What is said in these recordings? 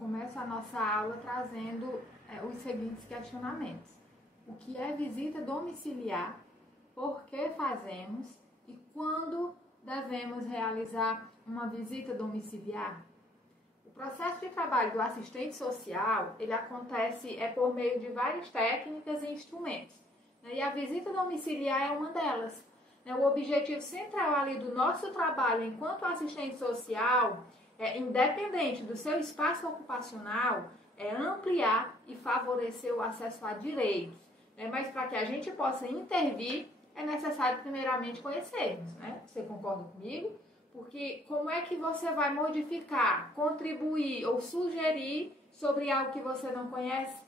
começo a nossa aula trazendo os seguintes questionamentos. O que é visita domiciliar? Por que fazemos? E quando devemos realizar uma visita domiciliar? O processo de trabalho do assistente social, ele acontece por meio de várias técnicas e instrumentos. E a visita domiciliar é uma delas. O objetivo central ali do nosso trabalho enquanto assistente social, independente do seu espaço ocupacional, é ampliar e favorecer o acesso a direitos. Mas para que a gente possa intervir, é necessário primeiramente conhecermos. Você concorda comigo? Porque como é que você vai modificar, contribuir ou sugerir sobre algo que você não conhece?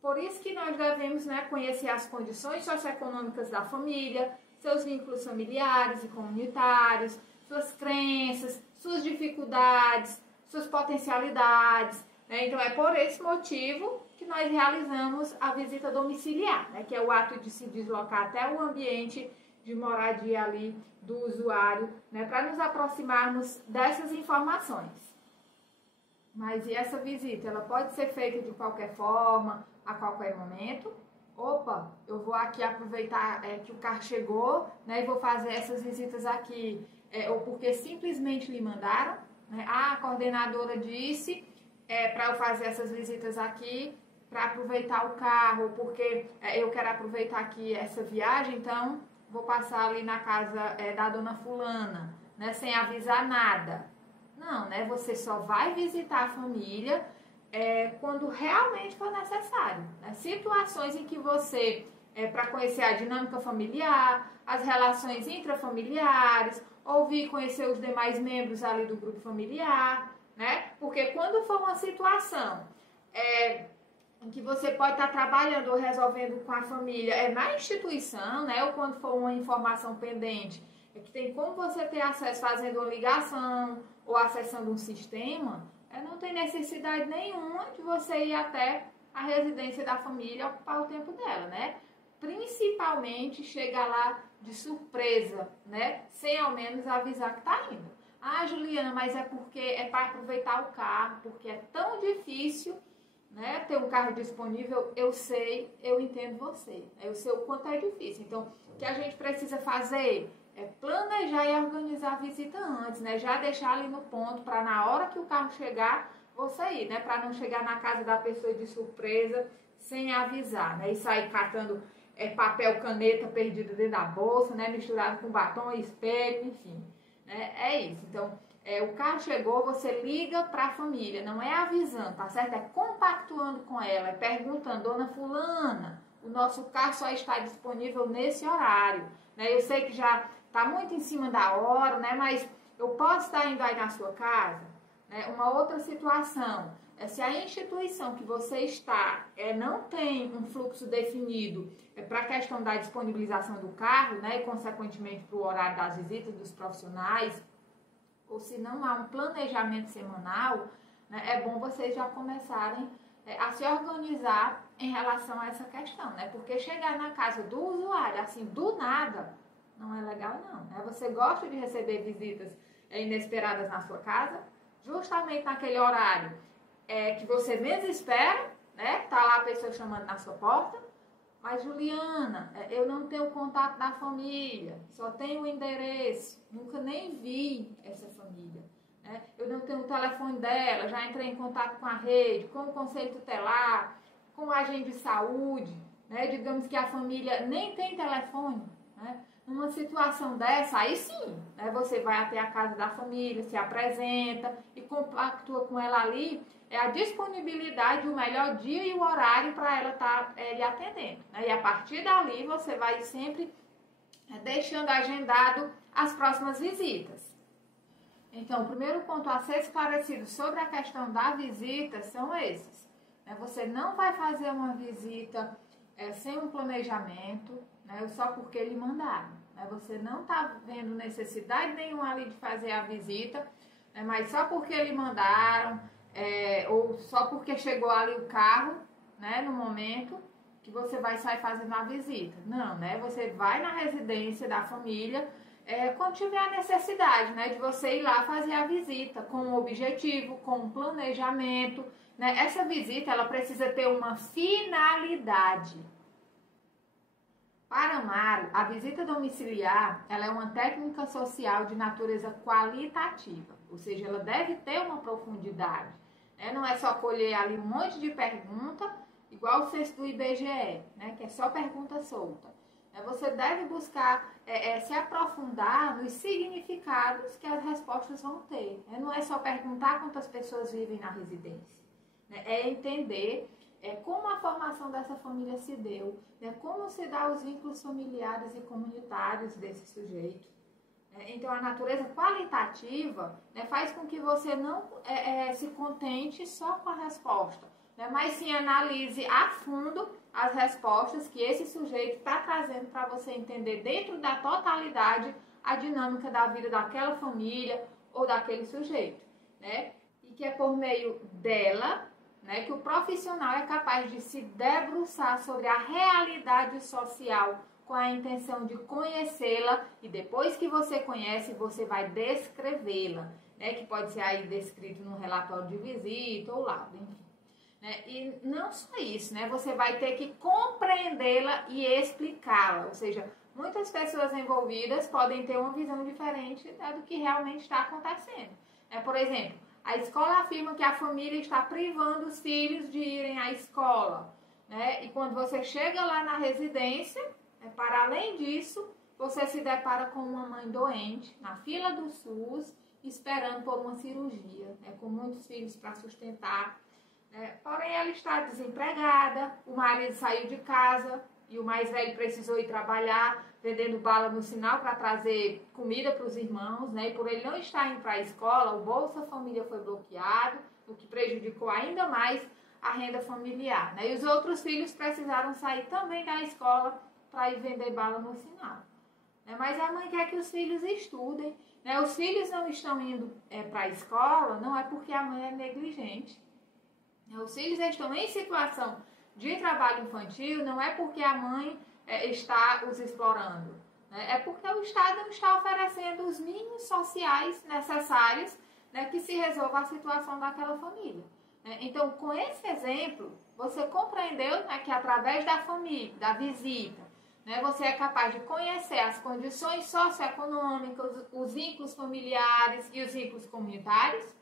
Por isso que nós devemos conhecer as condições socioeconômicas da família, seus vínculos familiares e comunitários, suas crenças, suas dificuldades, suas potencialidades. Então é por esse motivo que nós realizamos a visita domiciliar, que é o ato de se deslocar até o ambiente de moradia ali do usuário, para nos aproximarmos dessas informações. Mas e essa visita? Ela pode ser feita de qualquer forma, a qualquer momento? Opa, eu vou aqui aproveitar que o carro chegou, e vou fazer essas visitas aqui, ou porque simplesmente lhe mandaram, a coordenadora disse para eu fazer essas visitas aqui, para aproveitar o carro, porque eu quero aproveitar aqui essa viagem, então vou passar ali na casa da dona fulana, sem avisar nada. Não, você só vai visitar a família quando realmente for necessário. Situações em que você, para conhecer a dinâmica familiar, as relações intrafamiliares, ouvir e conhecer os demais membros ali do grupo familiar, porque quando for uma situação em que você pode estar trabalhando ou resolvendo com a família na instituição, ou quando for uma informação pendente, que tem como você ter acesso fazendo uma ligação ou acessando um sistema, não tem necessidade nenhuma de você ir até a residência da família ocupar o tempo dela, Principalmente chegar lá de surpresa, sem ao menos avisar que está indo. Ah, Juliana, mas é porque é para aproveitar o carro, porque é tão difícil, ter um carro disponível. Eu sei, eu entendo você, eu sei o quanto é difícil. Então, o que a gente precisa fazer é planejar e organizar a visita antes, já deixar ali no ponto para na hora que o carro chegar, você ir, para não chegar na casa da pessoa de surpresa sem avisar, e sair catando papel, caneta perdida dentro da bolsa, misturado com batom e espelho, enfim, é isso. Então, o carro chegou, você liga para a família, não é avisando, tá certo? É compactuando com ela, é perguntando, dona fulana, o nosso carro só está disponível nesse horário, Eu sei que já está muito em cima da hora, mas eu posso estar indo aí na sua casa? Uma outra situação, se a instituição que você está não tem um fluxo definido para a questão da disponibilização do carro, e consequentemente para o horário das visitas dos profissionais, ou se não há um planejamento semanal, é bom vocês já começarem a se organizar em relação a essa questão, Porque chegar na casa do usuário, assim, do nada, não é legal, não. Você gosta de receber visitas inesperadas na sua casa, justamente naquele horário que você menos espera, Tá lá a pessoa chamando na sua porta. Mas, Juliana, eu não tenho contato da família, só tenho o endereço, nunca nem vi essa família, Eu não tenho o telefone dela, já entrei em contato com a rede, com o conselho tutelar, com o agente de saúde, Digamos que a família nem tem telefone, Numa situação dessa, aí sim, você vai até a casa da família, se apresenta e compactua com ela ali a disponibilidade, o melhor dia e o horário para ela estar lhe atendendo. E a partir dali você vai sempre deixando agendado as próximas visitas. Então, o primeiro ponto a ser esclarecido sobre a questão da visita são esses. Você não vai fazer uma visita sem um planejamento, só porque lhe mandaram. Você não está vendo necessidade nenhuma ali de fazer a visita, mas só porque lhe mandaram, ou só porque chegou ali o carro, no momento que você vai sair fazendo a visita. Não, você vai na residência da família quando tiver a necessidade, né, de você ir lá fazer a visita com um objetivo, com um planejamento, né? Essa visita, ela precisa ter uma finalidade. Para Amaro, a visita domiciliar, ela é uma técnica social de natureza qualitativa, ou seja, ela deve ter uma profundidade, né? Não é só colher ali um monte de pergunta, igual o censo do IBGE, né, que é só pergunta solta. Você deve buscar se aprofundar nos significados que as respostas vão ter. Não é só perguntar quantas pessoas vivem na residência. É entender como a formação dessa família se deu, como se dá os vínculos familiares e comunitários desse sujeito. Então, a natureza qualitativa faz com que você não se contente só com a resposta, mas sim analise a fundo as respostas que esse sujeito está trazendo para você entender dentro da totalidade a dinâmica da vida daquela família ou daquele sujeito, né? E que é por meio dela, né, que o profissional é capaz de se debruçar sobre a realidade social com a intenção de conhecê-la e depois que você conhece, você vai descrevê-la, né, que pode ser aí descrito no relatório de visita ou laudo, enfim. E não só isso, né? Você vai ter que compreendê-la e explicá-la. Ou seja, muitas pessoas envolvidas podem ter uma visão diferente do que realmente está acontecendo. Por exemplo, a escola afirma que a família está privando os filhos de irem à escola, né? E quando você chega lá na residência, para além disso, você se depara com uma mãe doente, na fila do SUS, esperando por uma cirurgia, com muitos filhos para sustentar. Porém, ela está desempregada, o marido saiu de casa e o mais velho precisou ir trabalhar, vendendo bala no sinal para trazer comida para os irmãos, né? E por ele não estar indo para a escola, o Bolsa Família foi bloqueado, o que prejudicou ainda mais a renda familiar, né? E os outros filhos precisaram sair também da escola para ir vender bala no sinal. Mas a mãe quer que os filhos estudem, né? Os filhos não estão indo para a escola, não é porque a mãe é negligente. Os filhos estão em situação de trabalho infantil, não é porque a mãe está os explorando, né? É porque o Estado não está oferecendo os mínimos sociais necessários, né, que se resolva a situação daquela família. Então, com esse exemplo, você compreendeu, né, que através da família, da visita, né, você é capaz de conhecer as condições socioeconômicas, os vínculos familiares e os vínculos comunitários.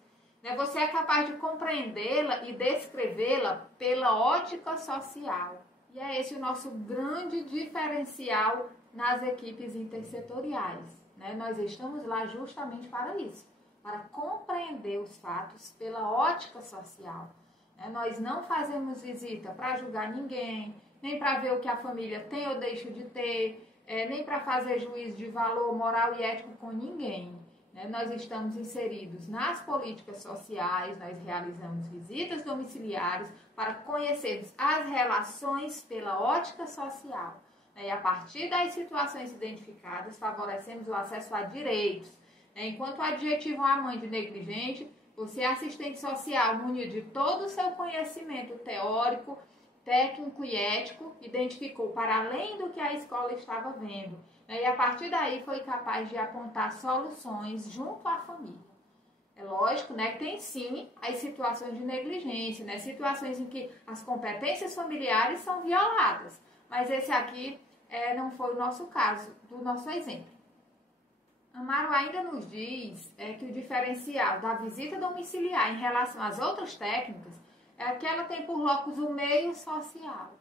Você é capaz de compreendê-la e descrevê-la pela ótica social. E é esse o nosso grande diferencial nas equipes intersetoriais. Nós estamos lá justamente para isso, para compreender os fatos pela ótica social. Nós não fazemos visita para julgar ninguém, nem para ver o que a família tem ou deixa de ter, nem para fazer juízo de valor moral e ético com ninguém. Nós estamos inseridos nas políticas sociais, nós realizamos visitas domiciliares para conhecermos as relações pela ótica social. E a partir das situações identificadas, favorecemos o acesso a direitos. Enquanto adjetivam a mãe de negligente, você é assistente social munido de todo o seu conhecimento teórico, técnico e ético, identificou para além do que a escola estava vendo. E a partir daí foi capaz de apontar soluções junto à família. É lógico, que tem sim as situações de negligência, situações em que as competências familiares são violadas. Mas esse aqui não foi o nosso caso, do nosso exemplo. Amaro ainda nos diz que o diferencial da visita domiciliar em relação às outras técnicas é que ela tem por locus o meio social,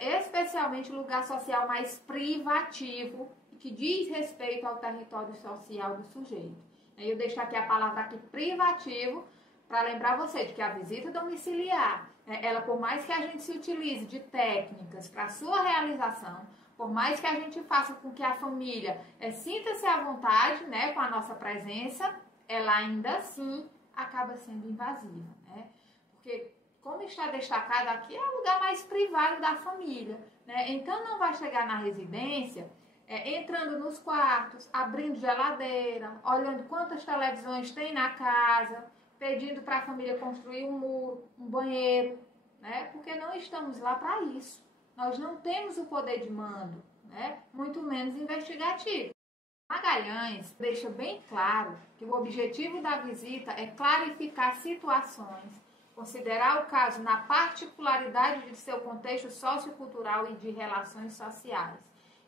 especialmente o lugar social mais privativo, que diz respeito ao território social do sujeito. Eu deixo aqui a palavra privativo, para lembrar você de que a visita domiciliar, ela, por mais que a gente se utilize de técnicas para sua realização, por mais que a gente faça com que a família sinta-se à vontade, com a nossa presença, ela ainda assim acaba sendo invasiva, Porque, como está destacado aqui, é o lugar mais privado da família, Então, não vai chegar na residência entrando nos quartos, abrindo geladeira, olhando quantas televisões tem na casa, pedindo para a família construir um muro, um banheiro, Porque não estamos lá para isso. Nós não temos o poder de mando, muito menos investigativo. Magalhães deixa bem claro que o objetivo da visita é clarificar situações, considerar o caso na particularidade de seu contexto sociocultural e de relações sociais.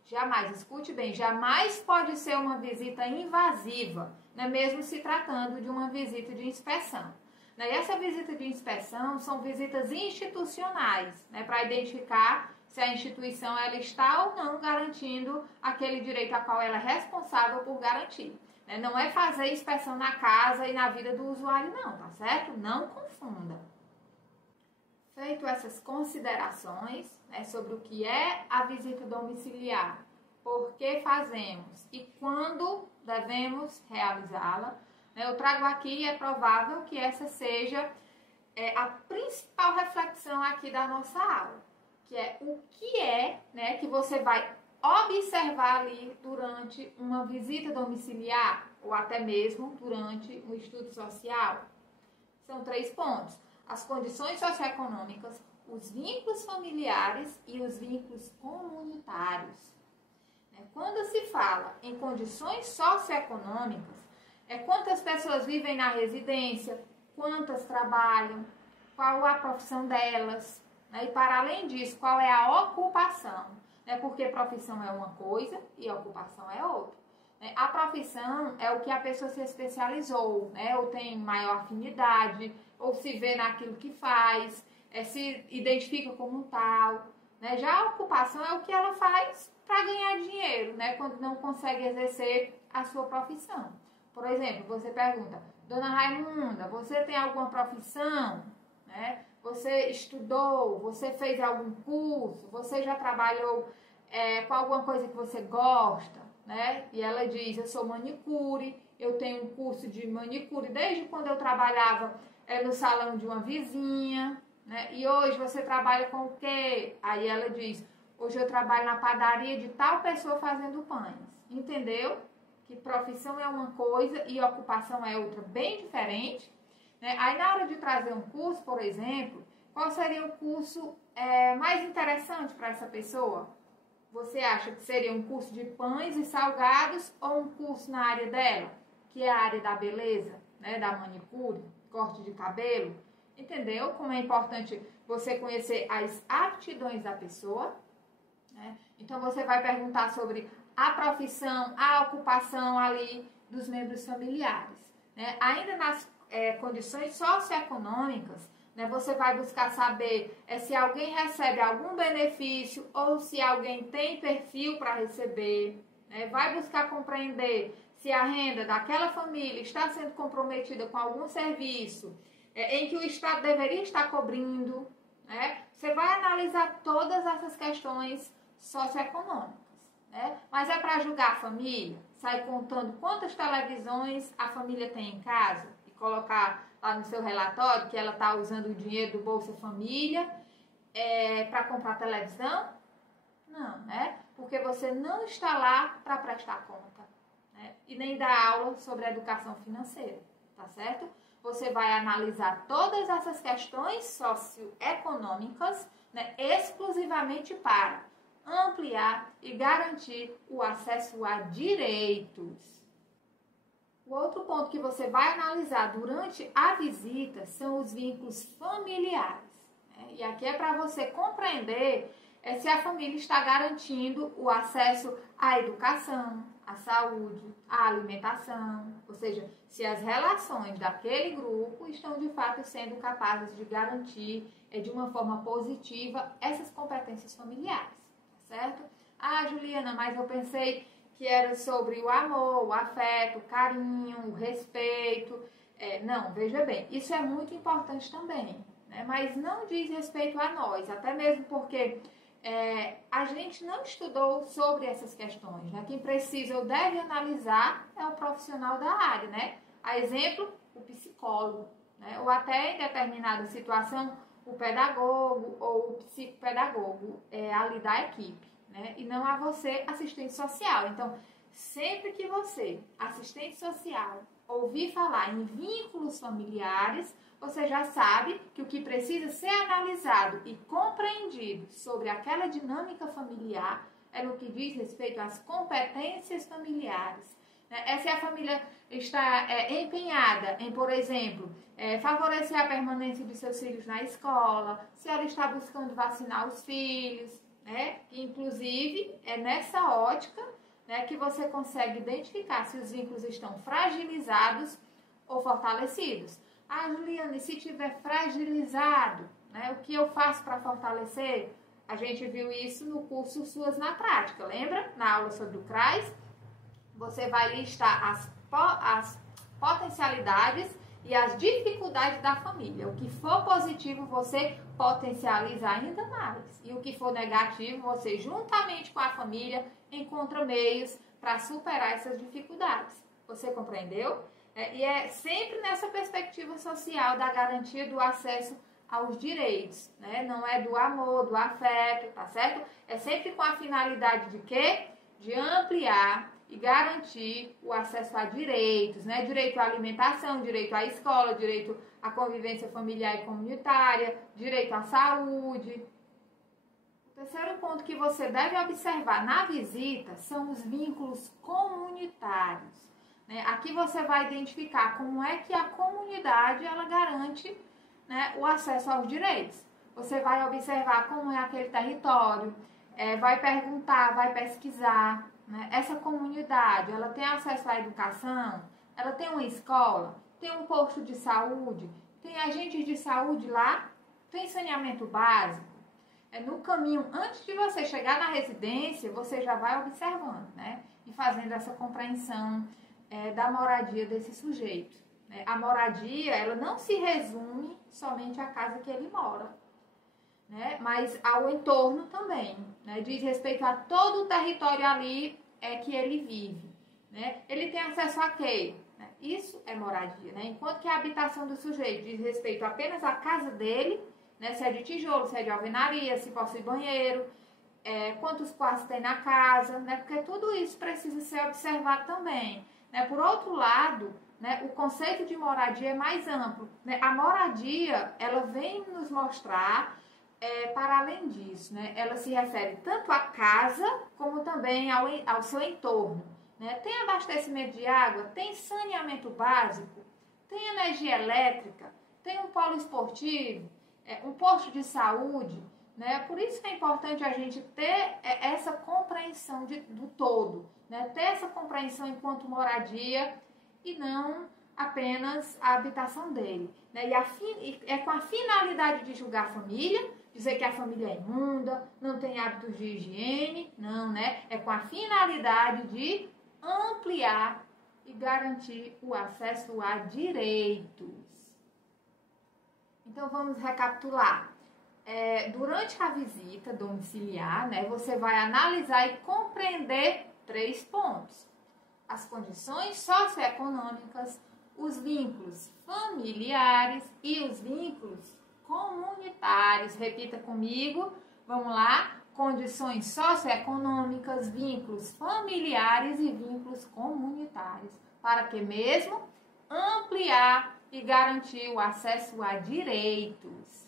Jamais, escute bem, jamais pode ser uma visita invasiva, né, mesmo se tratando de uma visita de inspeção. E essa visita de inspeção são visitas institucionais, né, para identificar se a instituição ela está ou não garantindo aquele direito a qual ela é responsável por garantir. Não é fazer inspeção na casa e na vida do usuário não, tá certo? Não confunda. Feito essas considerações, né, sobre o que é a visita domiciliar, por que fazemos e quando devemos realizá-la, eu trago aqui e é provável que essa seja a principal reflexão aqui da nossa aula, que é o que é, né, que você vai observar ali durante uma visita domiciliar ou até mesmo durante um estudo social. São 3 pontos: as condições socioeconômicas, os vínculos familiares e os vínculos comunitários. Quando se fala em condições socioeconômicas, quantas pessoas vivem na residência, quantas trabalham, qual a profissão delas, e para além disso, qual é a ocupação, porque profissão é uma coisa e ocupação é outra. A profissão é o que a pessoa se especializou, ou tem maior afinidade, ou se vê naquilo que faz, se identifica como tal. Já a ocupação é o que ela faz para ganhar dinheiro, quando não consegue exercer a sua profissão. Por exemplo, você pergunta: Dona Raimunda, você tem alguma profissão? Você estudou? Você fez algum curso? Você já trabalhou com alguma coisa que você gosta? E ela diz: eu sou manicure, eu tenho um curso de manicure desde quando eu trabalhava no salão de uma vizinha. E hoje você trabalha com o quê? Aí ela diz: hoje eu trabalho na padaria de tal pessoa fazendo pães. Entendeu? Que profissão é uma coisa e ocupação é outra, bem diferente. Aí na hora de trazer um curso, por exemplo, qual seria o curso mais interessante para essa pessoa? Você acha que seria um curso de pães e salgados ou um curso na área dela, que é a área da beleza, da manicure, corte de cabelo? Entendeu como é importante você conhecer as aptidões da pessoa? Então você vai perguntar sobre a profissão, a ocupação ali dos membros familiares. Ainda nas condições socioeconômicas, você vai buscar saber se alguém recebe algum benefício ou se alguém tem perfil para receber. Vai buscar compreender se a renda daquela família está sendo comprometida com algum serviço em que o Estado deveria estar cobrindo. Você vai analisar todas essas questões socioeconômicas. Mas é para julgar a família? Sai contando quantas televisões a família tem em casa e colocar lá no seu relatório que ela está usando o dinheiro do Bolsa Família para comprar televisão? Não, porque você não está lá para prestar conta, e nem dar aula sobre educação financeira, tá certo? Você vai analisar todas essas questões socioeconômicas, exclusivamente para ampliar e garantir o acesso a direitos. O outro ponto que você vai analisar durante a visita são os vínculos familiares. E aqui é para você compreender se a família está garantindo o acesso à educação, à saúde, à alimentação, ou seja, se as relações daquele grupo estão de fato sendo capazes de garantir de uma forma positiva essas competências familiares. Certo? Ah, Juliana, mas eu pensei que era sobre o amor, o afeto, o carinho, o respeito. Não, veja bem, isso é muito importante também, mas não diz respeito a nós, até mesmo porque a gente não estudou sobre essas questões. Quem precisa ou deve analisar é o profissional da área, A exemplo, o psicólogo, ou até em determinada situação, o pedagogo ou o psicopedagogo ali da equipe, e não a você, assistente social. Então, sempre que você, assistente social, ouvir falar em vínculos familiares, você já sabe que o que precisa ser analisado e compreendido sobre aquela dinâmica familiar é no que diz respeito às competências familiares. Se a família está empenhada em, por exemplo, favorecer a permanência de seus filhos na escola, se ela está buscando vacinar os filhos, inclusive é nessa ótica que você consegue identificar se os vínculos estão fragilizados ou fortalecidos. Ah, Juliane, se tiver fragilizado, o que eu faço para fortalecer? A gente viu isso no curso Suas na Prática, lembra? Na aula sobre o CRAS, você vai listar as potencialidades e as dificuldades da família. O que for positivo, você potencializa ainda mais. E o que for negativo, você, juntamente com a família, encontra meios para superar essas dificuldades. Você compreendeu? E é sempre nessa perspectiva social da garantia do acesso aos direitos, Não é do amor, do afeto, tá certo? É sempre com a finalidade de quê? De ampliar e garantir o acesso a direitos, Direito à alimentação, direito à escola, direito à convivência familiar e comunitária, direito à saúde. O terceiro ponto que você deve observar na visita são os vínculos comunitários. Aqui você vai identificar como é que a comunidade ela garante o acesso aos direitos. Você vai observar como é aquele território, vai perguntar, vai pesquisar. Essa comunidade, ela tem acesso à educação, ela tem uma escola, tem um posto de saúde, tem agentes de saúde lá, tem saneamento básico. No caminho, antes de você chegar na residência, você já vai observando, e fazendo essa compreensão da moradia desse sujeito. A moradia, ela não se resume somente à casa que ele mora, mas ao entorno também, diz respeito a todo o território ali que ele vive, Ele tem acesso a quê? Isso é moradia, Enquanto que a habitação do sujeito diz respeito apenas à casa dele, se é de tijolo, se é de alvenaria, se possui banheiro, quantos quartos tem na casa, Porque tudo isso precisa ser observado também, Por outro lado, o conceito de moradia é mais amplo, A moradia, ela vem nos mostrar para além disso, ela se refere tanto à casa como também ao seu entorno. Tem abastecimento de água, tem saneamento básico, tem energia elétrica, tem um polo esportivo, um posto de saúde. Por isso que é importante a gente ter essa compreensão do todo, ter essa compreensão enquanto moradia e não apenas a habitação dele. E é com a finalidade de julgar a família, dizer que a família é imunda, não tem hábitos de higiene, não, É com a finalidade de ampliar e garantir o acesso a direitos. Então, vamos recapitular. Durante a visita domiciliar, você vai analisar e compreender 3 pontos. As condições socioeconômicas, os vínculos familiares e os vínculos comunitários. Repita comigo, vamos lá. Condições socioeconômicas, vínculos familiares e vínculos comunitários. Para que mesmo? Ampliar e garantir o acesso a direitos.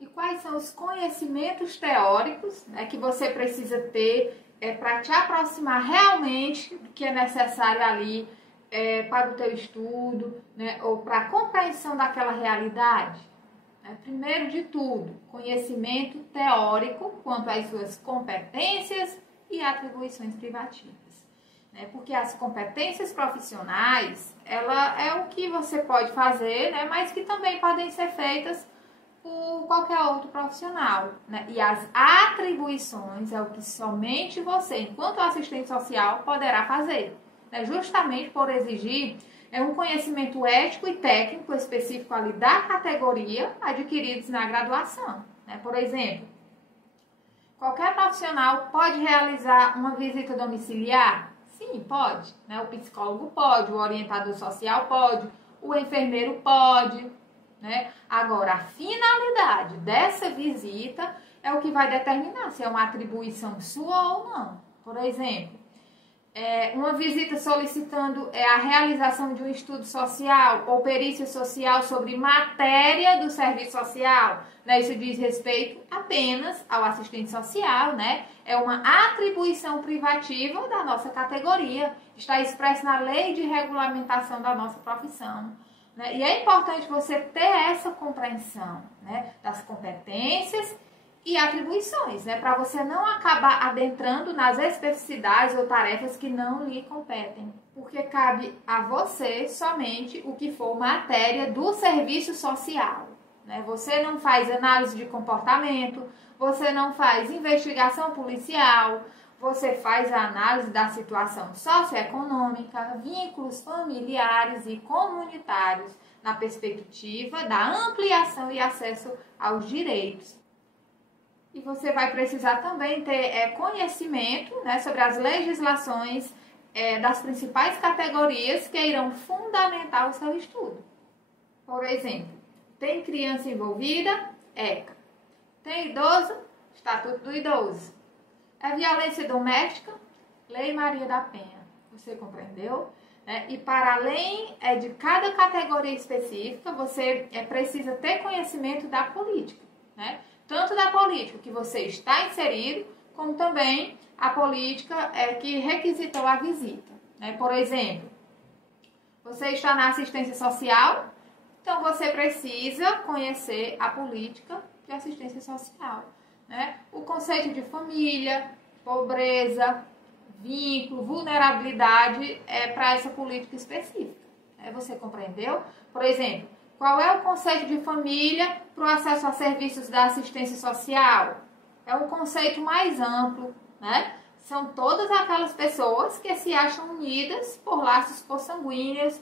E quais são os conhecimentos teóricos que você precisa ter para te aproximar realmente do que é necessário ali para o teu estudo, ou para a compreensão daquela realidade? Primeiro de tudo, conhecimento teórico quanto às suas competências e atribuições privativas. Porque as competências profissionais, ela é o que você pode fazer, mas que também podem ser feitas por qualquer outro profissional. E as atribuições é o que somente você, enquanto assistente social, poderá fazer. Justamente por exigir um conhecimento ético e técnico específico ali da categoria adquiridos na graduação. Por exemplo, qualquer profissional pode realizar uma visita domiciliar? Sim, pode. O psicólogo pode, o orientador social pode, o enfermeiro pode. Agora, a finalidade dessa visita é o que vai determinar se é uma atribuição sua ou não. Por exemplo, Uma visita solicitando a realização de um estudo social ou perícia social sobre matéria do serviço social, né? Isso diz respeito apenas ao assistente social, né? É uma atribuição privativa da nossa categoria, está expresso na lei de regulamentação da nossa profissão, né? E é importante você ter essa compreensão, né, das competências e atribuições, né, para você não acabar adentrando nas especificidades ou tarefas que não lhe competem, porque cabe a você somente o que for matéria do serviço social, né? Você não faz análise de comportamento, você não faz investigação policial, você faz a análise da situação socioeconômica, vínculos familiares e comunitários na perspectiva da ampliação e acesso aos direitos. E você vai precisar também ter conhecimento, né, sobre as legislações das principais categorias que irão fundamentar o seu estudo. Por exemplo, tem criança envolvida? ECA. Tem idoso? Estatuto do Idoso. É violência doméstica? Lei Maria da Penha. Você compreendeu? E para além de cada categoria específica, você precisa ter conhecimento da política, né? Tanto da política que você está inserido, como também a política que requisitou a visita, né? Por exemplo, você está na assistência social, então você precisa conhecer a política de assistência social, né? O conceito de família, pobreza, vínculo, vulnerabilidade para essa política específica. Você compreendeu? Por exemplo, qual é o conceito de família para o acesso a serviços da assistência social? É um conceito mais amplo, né? São todas aquelas pessoas que se acham unidas por laços consanguíneos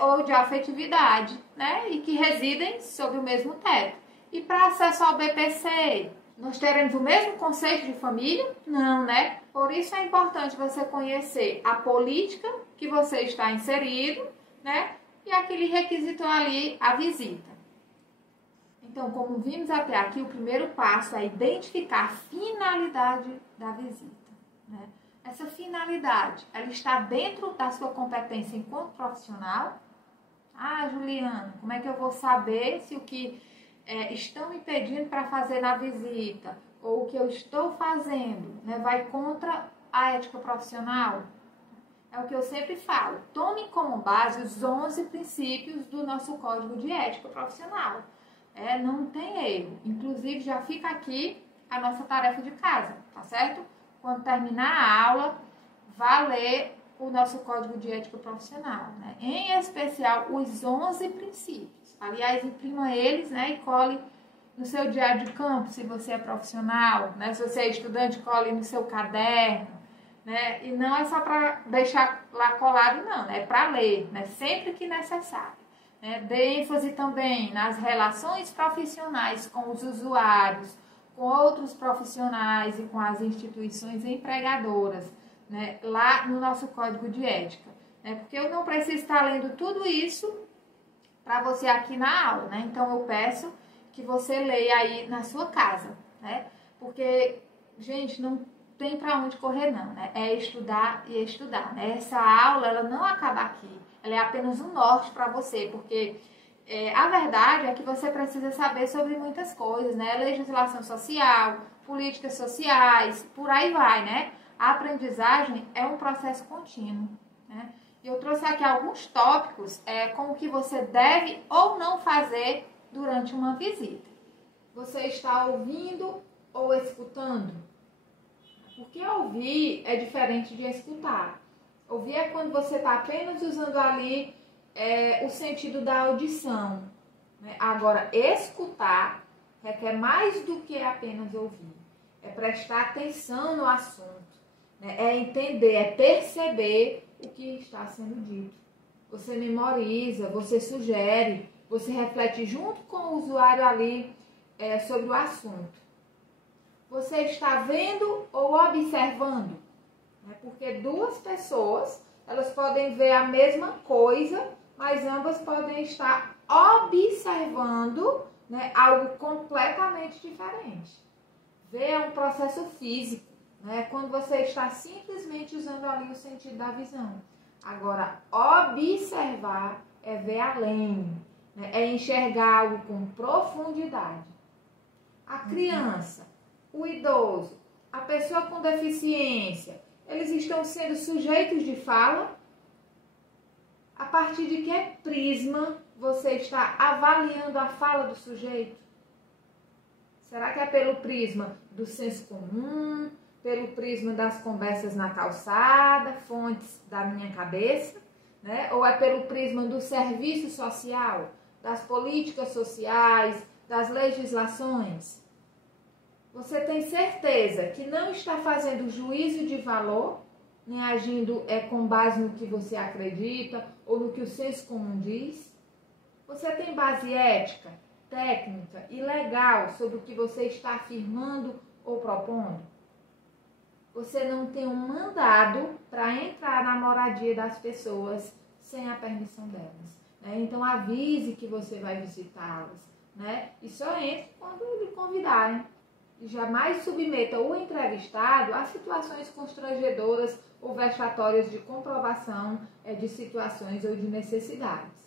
ou de afetividade, né? E que residem sob o mesmo teto. E para acesso ao BPC, nós teremos o mesmo conceito de família? Não, né? Por isso é importante você conhecer a política que você está inserido, né? E aquele requisito ali, a visita. Então, como vimos até aqui, o primeiro passo é identificar a finalidade da visita, né? Essa finalidade, ela está dentro da sua competência enquanto profissional? Ah, Juliana, como é que eu vou saber se o que estão me pedindo para fazer na visita ou o que eu estou fazendo, né, vai contra a ética profissional? É o que eu sempre falo. Tome como base os 11 princípios do nosso Código de Ética Profissional. Não tem erro. Inclusive, já fica aqui a nossa tarefa de casa, tá certo? Quando terminar a aula, vá ler o nosso Código de Ética Profissional, né? Em especial, os 11 princípios. Aliás, imprima eles, né, e cole no seu diário de campo, se você é profissional, né? Se você é estudante, cole no seu caderno, né? E não é só para deixar lá colado, não, né? É para ler, né? Sempre que necessário, né? Dê ênfase também nas relações profissionais com os usuários, com outros profissionais e com as instituições empregadoras, né? Lá no nosso Código de Ética, né? Porque eu não preciso estar lendo tudo isso para você aqui na aula, né? Então eu peço que você leia aí na sua casa, né? Porque, gente, não tem para onde correr não, né? É estudar e estudar, né? Essa aula, ela não acaba aqui, ela é apenas um norte para você, porque a verdade é que você precisa saber sobre muitas coisas, né? Legislação social, políticas sociais, por aí vai, né? A aprendizagem é um processo contínuo, né? E eu trouxe aqui alguns tópicos com o que você deve ou não fazer durante uma visita. Você está ouvindo ou escutando? Porque ouvir é diferente de escutar. Ouvir é quando você está apenas usando ali o sentido da audição, né? Agora, escutar requer mais do que apenas ouvir. É prestar atenção no assunto, né? É entender, é perceber o que está sendo dito. Você memoriza, você sugere, você reflete junto com o usuário ali sobre o assunto. Você está vendo ou observando? Porque duas pessoas, elas podem ver a mesma coisa, mas ambas podem estar observando, né, algo completamente diferente. Ver é um processo físico, né? Quando você está simplesmente usando ali o sentido da visão. Agora, observar é ver além, né? É enxergar algo com profundidade. A criança, o idoso, a pessoa com deficiência, eles estão sendo sujeitos de fala? A partir de que prisma você está avaliando a fala do sujeito? Será que é pelo prisma do senso comum, pelo prisma das conversas na calçada, fontes da minha cabeça, né? Ou é pelo prisma do serviço social, das políticas sociais, das legislações? Você tem certeza que não está fazendo juízo de valor, nem agindo com base no que você acredita ou no que o senso comum diz? Você tem base ética, técnica e legal sobre o que você está afirmando ou propondo? Você não tem um mandado para entrar na moradia das pessoas sem a permissão delas, né? Então avise que você vai visitá-las, né? E só entre quando lhe convidarem. E jamais submeta o entrevistado a situações constrangedoras ou vexatórias de comprovação de situações ou de necessidades.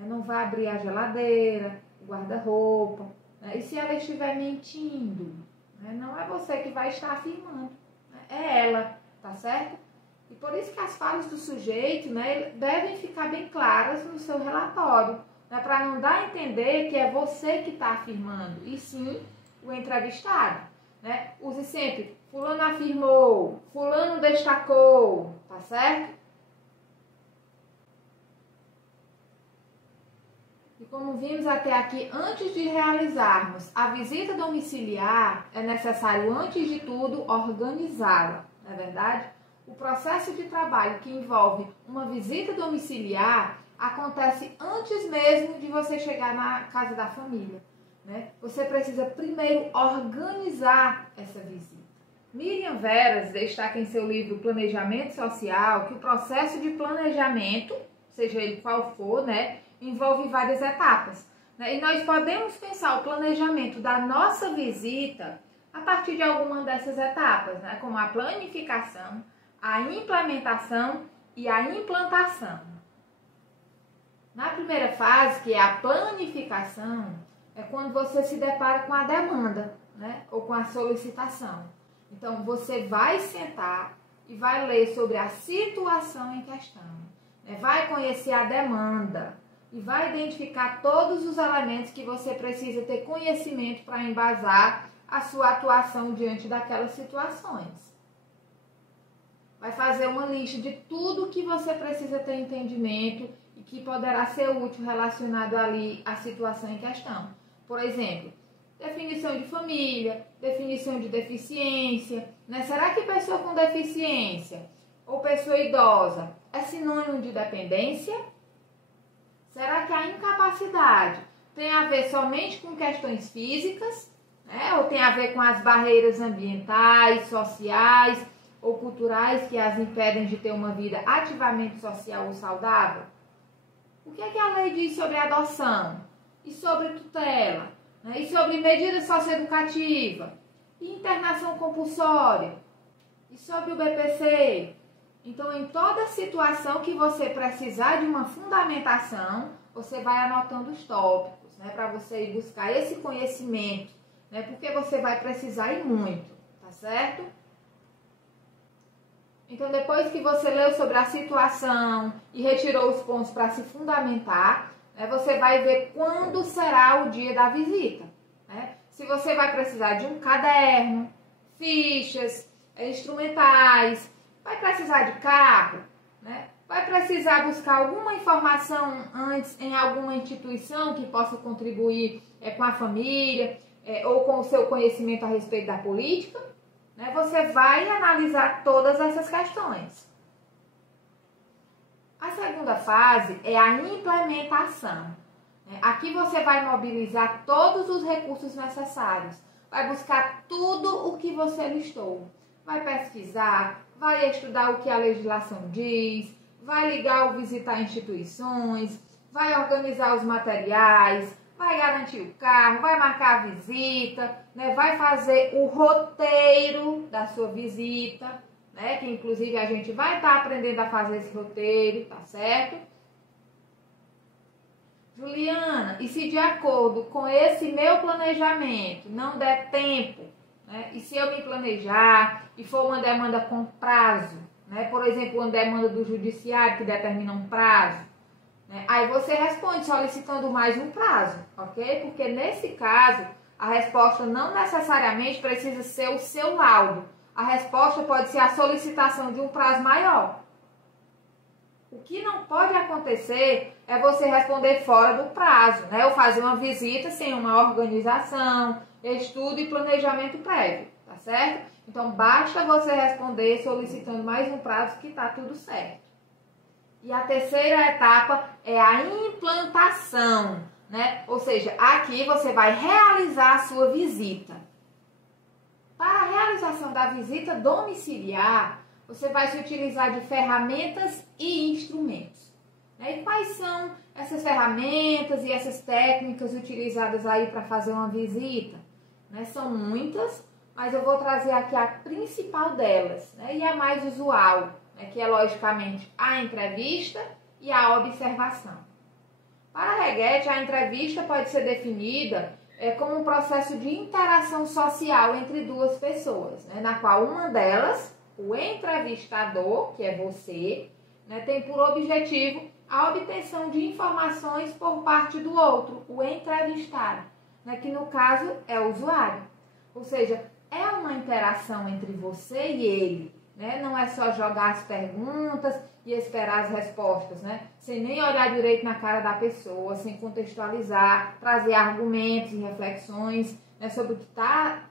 Não vá abrir a geladeira, o guarda-roupa, né? E se ela estiver mentindo, né? Não é você que vai estar afirmando, né? É ela, tá certo? E por isso que as falas do sujeito, né, devem ficar bem claras no seu relatório, né? Para não dar a entender que é você que está afirmando, e sim o entrevistado, né? Use sempre fulano afirmou, fulano destacou, tá certo? E como vimos até aqui, antes de realizarmos a visita domiciliar, é necessário, antes de tudo, organizá-la, não é verdade? O processo de trabalho que envolve uma visita domiciliar acontece antes mesmo de você chegar na casa da família, né? Você precisa primeiro organizar essa visita. Miriam Veras destaca em seu livro Planejamento Social que o processo de planejamento, seja ele qual for, né, envolve várias etapas, né? E nós podemos pensar o planejamento da nossa visita a partir de alguma dessas etapas, né, como a planificação, a implementação e a implantação. Na primeira fase, que é a planificação, é quando você se depara com a demanda, né, ou com a solicitação. Então, você vai sentar e vai ler sobre a situação em questão, né, vai conhecer a demanda e vai identificar todos os elementos que você precisa ter conhecimento para embasar a sua atuação diante daquelas situações. Vai fazer uma lista de tudo que você precisa ter entendimento e que poderá ser útil relacionado ali à situação em questão. Por exemplo, definição de família, definição de deficiência, né? Será que pessoa com deficiência ou pessoa idosa é sinônimo de dependência? Será que a incapacidade tem a ver somente com questões físicas, né? Ou tem a ver com as barreiras ambientais, sociais ou culturais que as impedem de ter uma vida ativamente social ou saudável? O que é que a lei diz sobre adoção? E sobre tutela? Né? E sobre medida socioeducativa? E internação compulsória? E sobre o BPC? Então, em toda situação que você precisar de uma fundamentação, você vai anotando os tópicos, né? Para você ir buscar esse conhecimento, né? Porque você vai precisar ir muito, tá certo? Então, depois que você leu sobre a situação e retirou os pontos para se fundamentar, né, você vai ver quando será o dia da visita, né? Se você vai precisar de um caderno, fichas, instrumentais, vai precisar de carro, né? Vai precisar buscar alguma informação antes em alguma instituição que possa contribuir com a família ou com o seu conhecimento a respeito da política. Você vai analisar todas essas questões. A segunda fase é a implementação. Aqui você vai mobilizar todos os recursos necessários. Vai buscar tudo o que você listou. Vai pesquisar, vai estudar o que a legislação diz, vai ligar ou visitar instituições, vai organizar os materiais, vai garantir o carro, vai marcar a visita, né? Vai fazer o roteiro da sua visita, né? Que inclusive a gente vai estar aprendendo a fazer esse roteiro, tá certo? Juliana, e se de acordo com esse meu planejamento não der tempo, né? E se eu me planejar e for uma demanda com prazo, né? Por exemplo, uma demanda do judiciário que determina um prazo, né? Aí você responde solicitando mais um prazo, ok? Porque nesse caso, a resposta não necessariamente precisa ser o seu laudo. A resposta pode ser a solicitação de um prazo maior. O que não pode acontecer é você responder fora do prazo, né? Ou fazer uma visita sem uma organização, estudo e planejamento prévio, tá certo? Então, basta você responder solicitando mais um prazo que tá tudo certo. E a terceira etapa é a implantação, né? Ou seja, aqui você vai realizar a sua visita. Para a realização da visita domiciliar, você vai se utilizar de ferramentas e instrumentos. E quais são essas ferramentas e essas técnicas utilizadas aí para fazer uma visita? São muitas, mas eu vou trazer aqui a principal delas, e a mais usual, que é logicamente a entrevista e a observação. Para a reguete, a entrevista pode ser definida como um processo de interação social entre duas pessoas, na qual uma delas, o entrevistador, que é você, tem por objetivo a obtenção de informações por parte do outro, o entrevistado, que no caso é o usuário. Ou seja, é uma interação entre você e ele, não é só jogar as perguntas e esperar as respostas, sem nem olhar direito na cara da pessoa, sem contextualizar, trazer argumentos e reflexões sobre o que está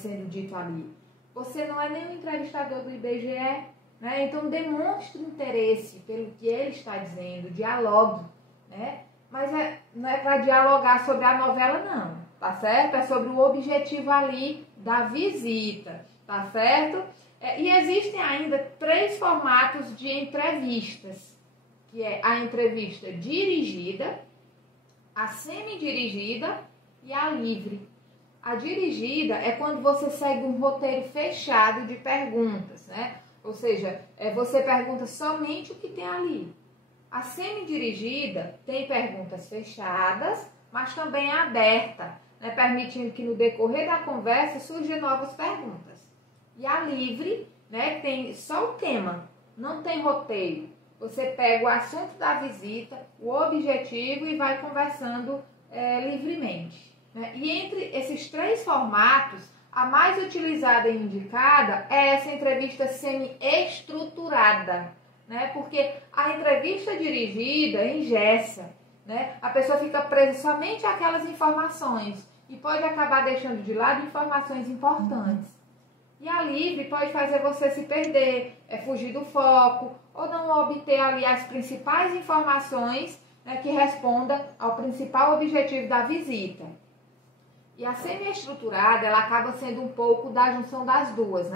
sendo dito ali. Você não é nem um entrevistador do IBGE, então demonstre interesse pelo que ele está dizendo, dialogue, mas não é para dialogar sobre a novela não, tá certo? É sobre o objetivo ali da visita, tá certo? E existem ainda 3 formatos de entrevistas, que é a entrevista dirigida, a semi-dirigida e a livre. A dirigida é quando você segue um roteiro fechado de perguntas, Ou seja, você pergunta somente o que tem ali. A semi-dirigida tem perguntas fechadas, mas também aberta, permitindo que no decorrer da conversa surjam novas perguntas. E a livre, tem só o tema, não tem roteiro. Você pega o assunto da visita, o objetivo e vai conversando livremente. E entre esses 3 formatos, a mais utilizada e indicada é essa entrevista semi-estruturada, porque a entrevista dirigida engessa, a pessoa fica presa somente àquelas informações e pode acabar deixando de lado informações importantes. E a livre pode fazer você se perder, fugir do foco ou não obter ali as principais informações que respondam ao principal objetivo da visita. E a semi-estruturada, ela acaba sendo um pouco da junção das duas,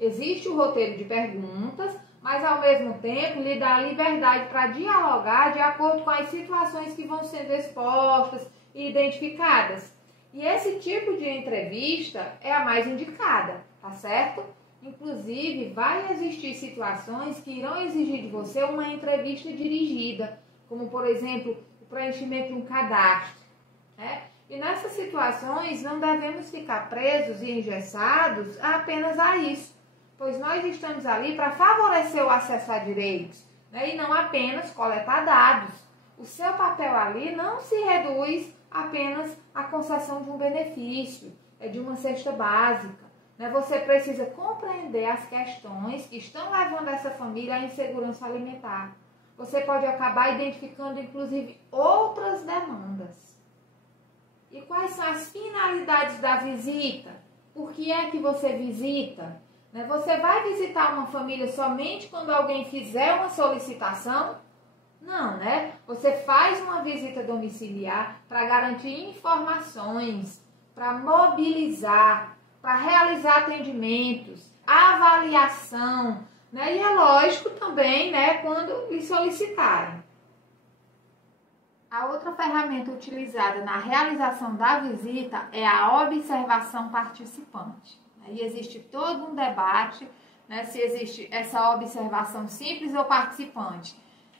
Existe o roteiro de perguntas, mas ao mesmo tempo lhe dá a liberdade para dialogar de acordo com as situações que vão sendo expostas e identificadas. E esse tipo de entrevista é a mais indicada, tá certo? Inclusive, vai existir situações que irão exigir de você uma entrevista dirigida, como por exemplo, o preenchimento de um cadastro, E nessas situações não devemos ficar presos e engessados apenas a isso, pois nós estamos ali para favorecer o acesso a direitos, e não apenas coletar dados. O seu papel ali não se reduz apenas à concessão de um benefício, de uma cesta básica. Você precisa compreender as questões que estão levando essa família à insegurança alimentar. Você pode acabar identificando, inclusive, outras demandas. E quais são as finalidades da visita? Por que é que você visita? Você vai visitar uma família somente quando alguém fizer uma solicitação? Não, Você faz uma visita domiciliar para garantir informações, para mobilizar, para realizar atendimentos, avaliação, E é lógico também, quando lhe solicitarem. A outra ferramenta utilizada na realização da visita é a observação participante. E existe todo um debate, né, se existe essa observação simples ou participante.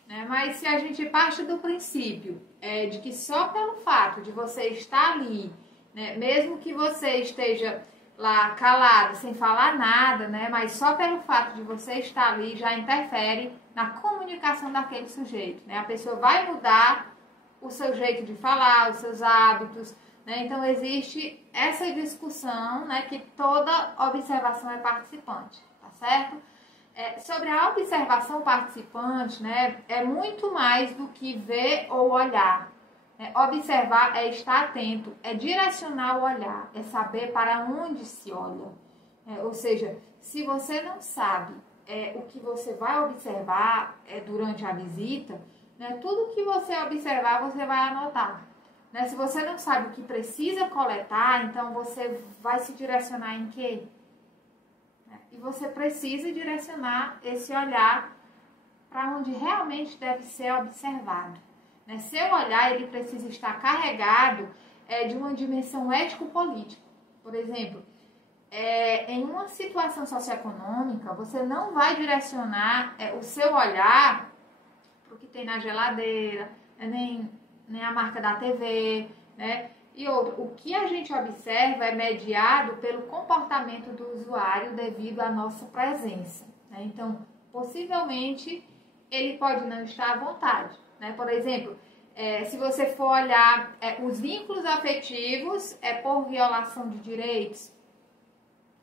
Né? Mas se a gente parte do princípio de que só pelo fato de você estar ali, né, mesmo que você esteja lá calado, sem falar nada, né, mas só pelo fato de você estar ali já interfere na comunicação daquele sujeito. Né? A pessoa vai mudar o seu jeito de falar, os seus hábitos, né? Então existe essa discussão, né, que toda observação é participante, tá certo? Sobre a observação participante, né, é muito mais do que ver ou olhar. Observar é estar atento, é direcionar o olhar, é saber para onde se olha. Ou seja, se você não sabe o que você vai observar durante a visita, né, tudo que você observar, você vai anotar. Né? Se você não sabe o que precisa coletar, então você vai se direcionar em quê? E você precisa direcionar esse olhar para onde realmente deve ser observado. Né? Seu olhar, ele precisa estar carregado de uma dimensão ético-política. Por exemplo, em uma situação socioeconômica, você não vai direcionar o seu olhar para o que tem na geladeira, nem a marca da TV, né? E outro, o que a gente observa é mediado pelo comportamento do usuário devido à nossa presença. Né? Então, possivelmente, ele pode não estar à vontade. Né? Por exemplo, se você for olhar os vínculos afetivos por violação de direitos,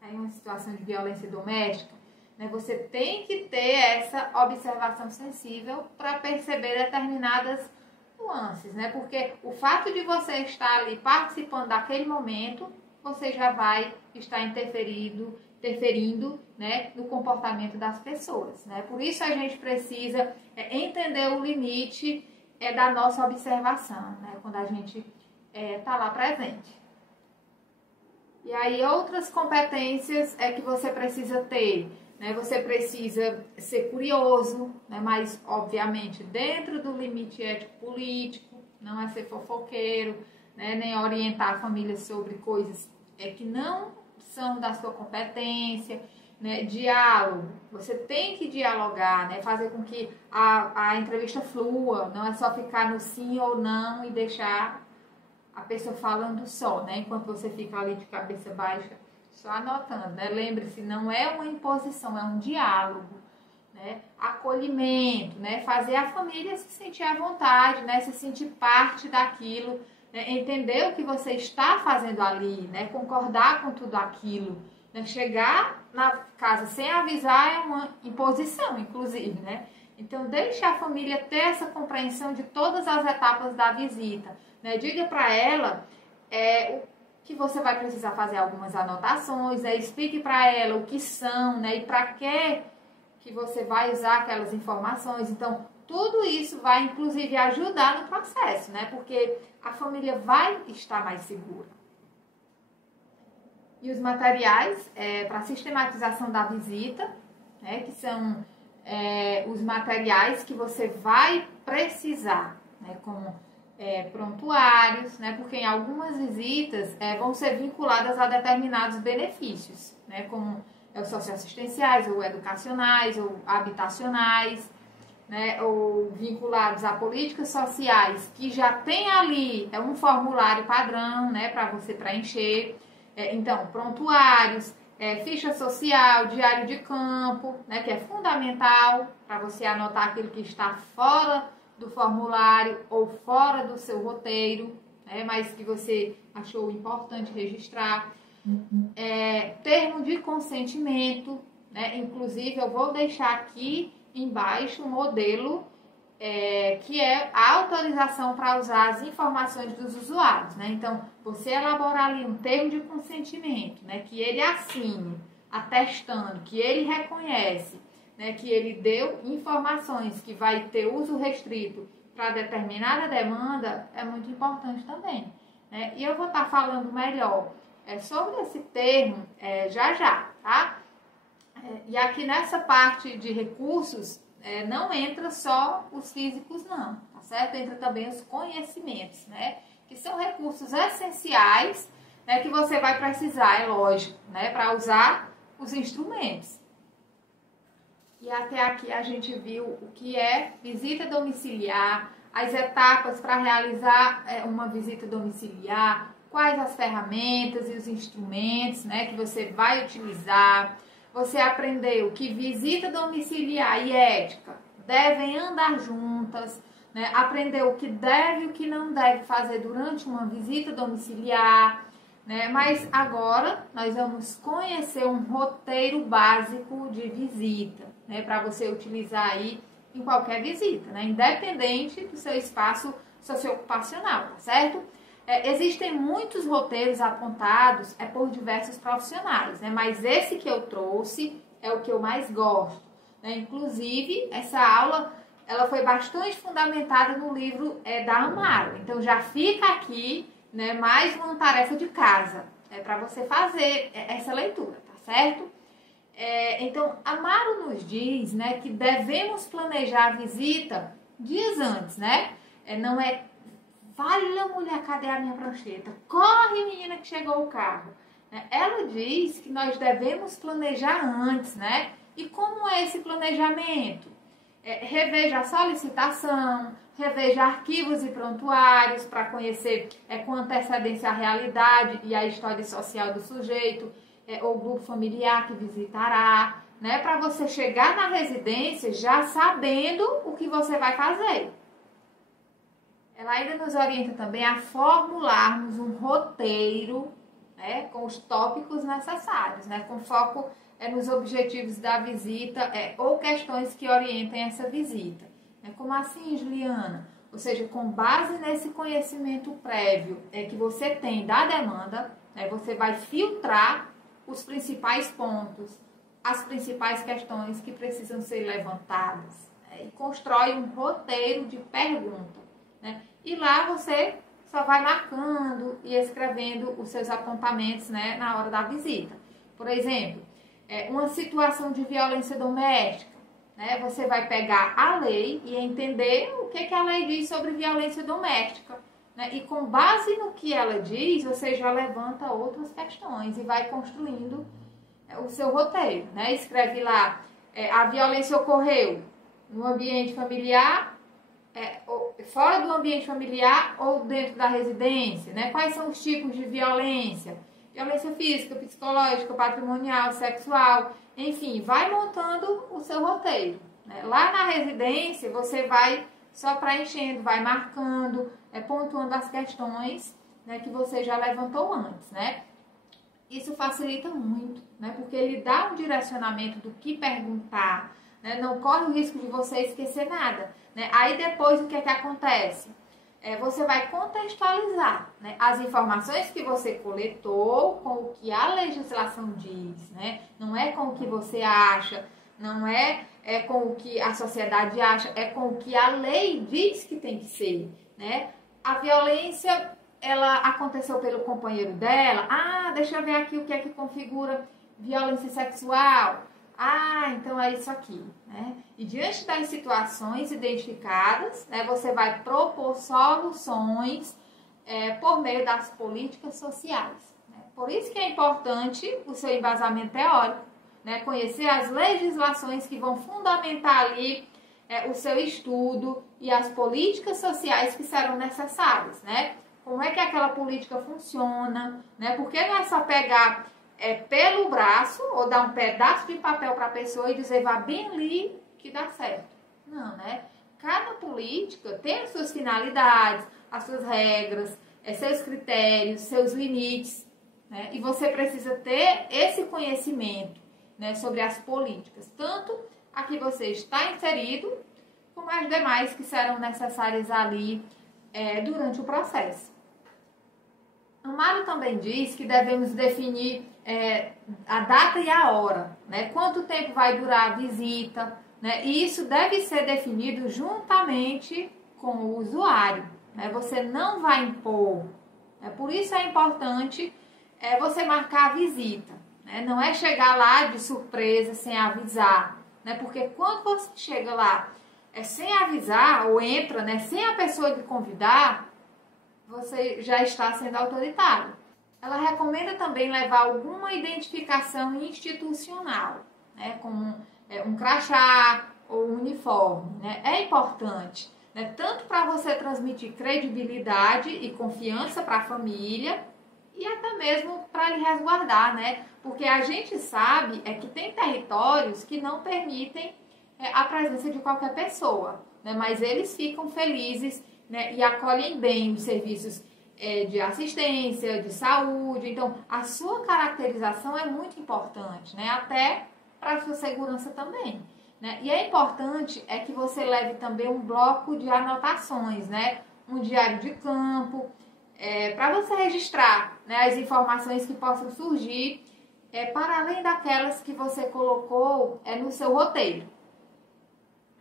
em uma situação de violência doméstica, né, você tem que ter essa observação sensível para perceber determinadas nuances, né? Porque o fato de você estar ali participando daquele momento, você já vai estar interferindo, né, no comportamento das pessoas, né? Por isso a gente precisa entender o limite da nossa observação, né? Quando a gente está lá presente. E aí outras competências que você precisa ter. Né, você precisa ser curioso, né, mas obviamente dentro do limite ético-político, não é ser fofoqueiro, né, nem orientar a família sobre coisas que não são da sua competência. Né, diálogo, você tem que dialogar, né, fazer com que a entrevista flua, não é só ficar no sim ou não e deixar a pessoa falando só, né, enquanto você fica ali de cabeça baixa. Só anotando, né? Lembre-se, não é uma imposição, é um diálogo, né? Acolhimento, né? Fazer a família se sentir à vontade, né? Se sentir parte daquilo, né? Entender o que você está fazendo ali, né? Concordar com tudo aquilo, né? Chegar na casa sem avisar é uma imposição, inclusive, né? Então, deixe a família ter essa compreensão de todas as etapas da visita, né? Diga para ela que você vai precisar fazer algumas anotações, né? Explique para ela o que são, né? E para que você vai usar aquelas informações. Então, tudo isso vai, inclusive, ajudar no processo, né? Porque a família vai estar mais segura. E os materiais para sistematização da visita, né? Que são os materiais que você vai precisar, né? Como prontuários, né? Porque em algumas visitas vão ser vinculadas a determinados benefícios, né? Como os socioassistenciais, ou educacionais, ou habitacionais, né? Ou vinculados a políticas sociais, que já tem ali um formulário padrão, né? Para você preencher. Então, prontuários, ficha social, diário de campo, né? Que é fundamental para você anotar aquilo que está fora do formulário ou fora do seu roteiro, né, mas que você achou importante registrar. Termo de consentimento, né, inclusive eu vou deixar aqui embaixo um modelo que é a autorização para usar as informações dos usuários. Né? Então, você elaborar ali um termo de consentimento, né, que ele assine, atestando que ele reconhece, né, que ele deu informações que vai ter uso restrito para determinada demanda, é muito importante também. Né? E eu vou estar falando melhor sobre esse termo já, tá? E aqui nessa parte de recursos, não entra só os físicos não, tá certo? Entra também os conhecimentos, né? Que são recursos essenciais, né, que você vai precisar, é lógico, né, para usar os instrumentos. E até aqui a gente viu o que é visita domiciliar, as etapas para realizar uma visita domiciliar, quais as ferramentas e os instrumentos, né, que você vai utilizar. Você aprendeu que visita domiciliar e ética devem andar juntas, né? Aprendeu o que deve e o que não deve fazer durante uma visita domiciliar, né? Mas agora nós vamos conhecer um roteiro básico de visita, né? Para você utilizar aí em qualquer visita, né? Independente do seu espaço socioocupacional, tá certo? Existem muitos roteiros apontados por diversos profissionais, né? Mas esse que eu trouxe é o que eu mais gosto, né? Inclusive, essa aula ela foi bastante fundamentada no livro da Amaro. Então, já fica aqui, né, mais uma tarefa de casa para você fazer essa leitura, tá certo? Então, Amaro nos diz, né, que devemos planejar a visita dias antes, né? Não é "Fala, mulher, cadê a minha prancheta? Corre, menina, que chegou o carro." Ela diz que nós devemos planejar antes, né? E como é esse planejamento? Reveja a solicitação, reveja arquivos e prontuários para conhecer com antecedência a realidade e a história social do sujeito ou grupo familiar que visitará, né? Para você chegar na residência já sabendo o que você vai fazer. Ela ainda nos orienta também a formularmos um roteiro, né, com os tópicos necessários, né, com foco nos objetivos da visita ou questões que orientem essa visita. Como assim, Juliana? Ou seja, com base nesse conhecimento prévio que você tem da demanda, você vai filtrar os principais pontos, as principais questões que precisam ser levantadas e constrói um roteiro de pergunta. E lá você só vai marcando e escrevendo os seus apontamentos, né, na hora da visita. Por exemplo, uma situação de violência doméstica, né, você vai pegar a lei e entender o que a lei diz sobre violência doméstica. Né, e com base no que ela diz, você já levanta outras questões e vai construindo o seu roteiro. Né? Escreve lá, a violência ocorreu no ambiente familiar, fora do ambiente familiar ou dentro da residência, né? Quais são os tipos de violência? Violência física, psicológica, patrimonial, sexual, enfim, vai montando o seu roteiro. Né? Lá na residência, você vai só preenchendo, vai marcando, pontuando as questões, né, que você já levantou antes, né? Isso facilita muito, né? Porque ele dá um direcionamento do que perguntar, né? Não corre o risco de você esquecer nada. Né? Aí depois o que acontece? Você vai contextualizar, né, as informações que você coletou com o que a legislação diz, né? Não é com o que você acha, não é com o que a sociedade acha, é com o que a lei diz que tem que ser. Né? A violência, ela aconteceu pelo companheiro dela. Deixa eu ver aqui o que configura violência sexual. Então é isso aqui, né? E diante das situações identificadas, né, você vai propor soluções por meio das políticas sociais. Né? Por isso que é importante o seu embasamento teórico, né? Conhecer as legislações que vão fundamentar ali o seu estudo e as políticas sociais que serão necessárias, né? Como é que aquela política funciona, né? Porque não é só pegar pelo braço ou dar um pedaço de papel para a pessoa e dizer vá bem ali que dá certo. Não, né? Cada política tem as suas finalidades, as suas regras, seus critérios, seus limites, né? E você precisa ter esse conhecimento, né, sobre as políticas, tanto a que você está inserido, como as demais que serão necessárias ali durante o processo. Amaro também diz que devemos definir a data e a hora, né? Quanto tempo vai durar a visita, né? E isso deve ser definido juntamente com o usuário, né? Você não vai impor. Por isso é importante você marcar a visita, né? Não é chegar lá de surpresa sem avisar, né? Porque quando você chega lá sem avisar, ou entra, né, sem a pessoa lhe convidar, você já está sendo autoritário. Ela recomenda também levar alguma identificação institucional, né, como um crachá ou um uniforme, né? É importante, né, tanto para você transmitir credibilidade e confiança para a família e até mesmo para lhe resguardar, né? Porque a gente sabe que tem territórios que não permitem a presença de qualquer pessoa, né? Mas eles ficam felizes, né, e acolhem bem os serviços de assistência, de saúde. Então, a sua caracterização é muito importante, né? Até para a sua segurança também, né? E é importante que você leve também um bloco de anotações, né? Um diário de campo, para você registrar, né, as informações que possam surgir, para além daquelas que você colocou no seu roteiro.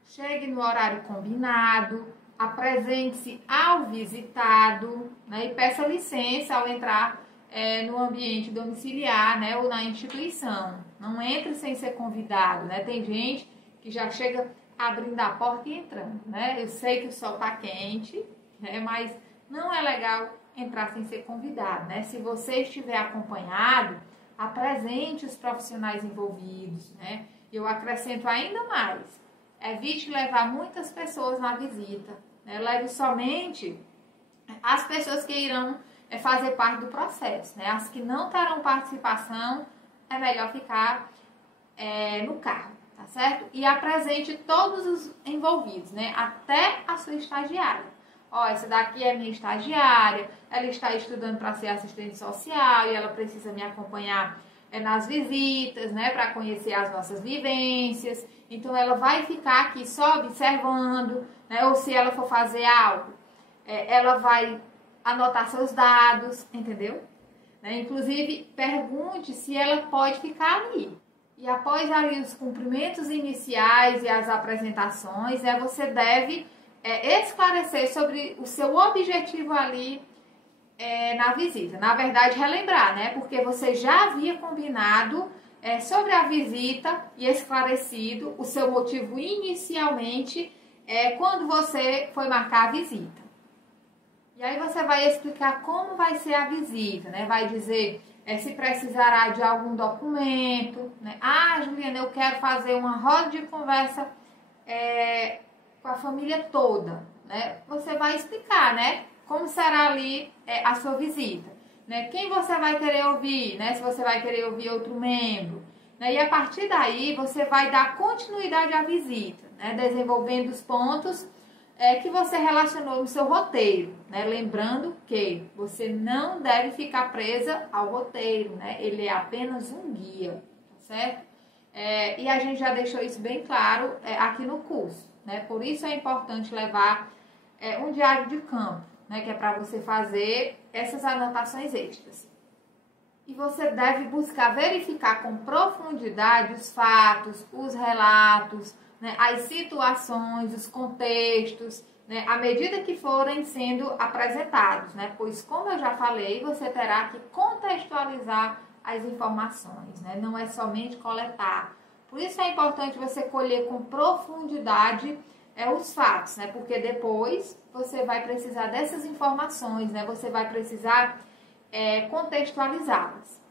Chegue no horário combinado, apresente-se ao visitado, né, e peça licença ao entrar no ambiente domiciliar, né, ou na instituição. Não entre sem ser convidado, né? Tem gente que já chega abrindo a porta e entrando, né? Eu sei que o sol está quente, né, mas não é legal entrar sem ser convidado, né? Se você estiver acompanhado, apresente os profissionais envolvidos, né? Eu acrescento ainda mais. Evite levar muitas pessoas na visita, né? Leve somente as pessoas que irão fazer parte do processo, né? As que não terão participação, é melhor ficar no carro, tá certo? E apresente todos os envolvidos, né? Até a sua estagiária. Ó, essa daqui é minha estagiária, ela está estudando para ser assistente social e ela precisa me acompanhar nas visitas, né, para conhecer as nossas vivências. Então, ela vai ficar aqui só observando, né, ou se ela for fazer algo, ela vai anotar seus dados, entendeu? Né? Inclusive, pergunte se ela pode ficar ali. E após ali os cumprimentos iniciais e as apresentações, você deve esclarecer sobre o seu objetivo ali na visita. Na verdade, relembrar, né? Porque você já havia combinado sobre a visita e esclarecido o seu motivo inicialmente quando você foi marcar a visita. E aí você vai explicar como vai ser a visita, né? Vai dizer se precisará de algum documento, né? Ah, Juliana, eu quero fazer uma roda de conversa com a família toda, né? Você vai explicar, né? Como será ali a sua visita, né? Quem você vai querer ouvir, né? Se você vai querer ouvir outro membro, né? E a partir daí você vai dar continuidade à visita, né? Desenvolvendo os pontos que você relacionou no seu roteiro, né? Lembrando que você não deve ficar presa ao roteiro, né? Ele é apenas um guia, tá certo? E a gente já deixou isso bem claro aqui no curso, né? Por isso é importante levar um diário de campo, né? Que é para você fazer essas anotações extras. E você deve buscar verificar com profundidade os fatos, os relatos, né, as situações, os contextos, né, à medida que forem sendo apresentados, né? Pois, como eu já falei, você terá que contextualizar as informações, né? Não é somente coletar. Por isso é importante você colher com profundidade os fatos, né? Porque depois você vai precisar dessas informações, né? Você vai precisar contextualizá-las.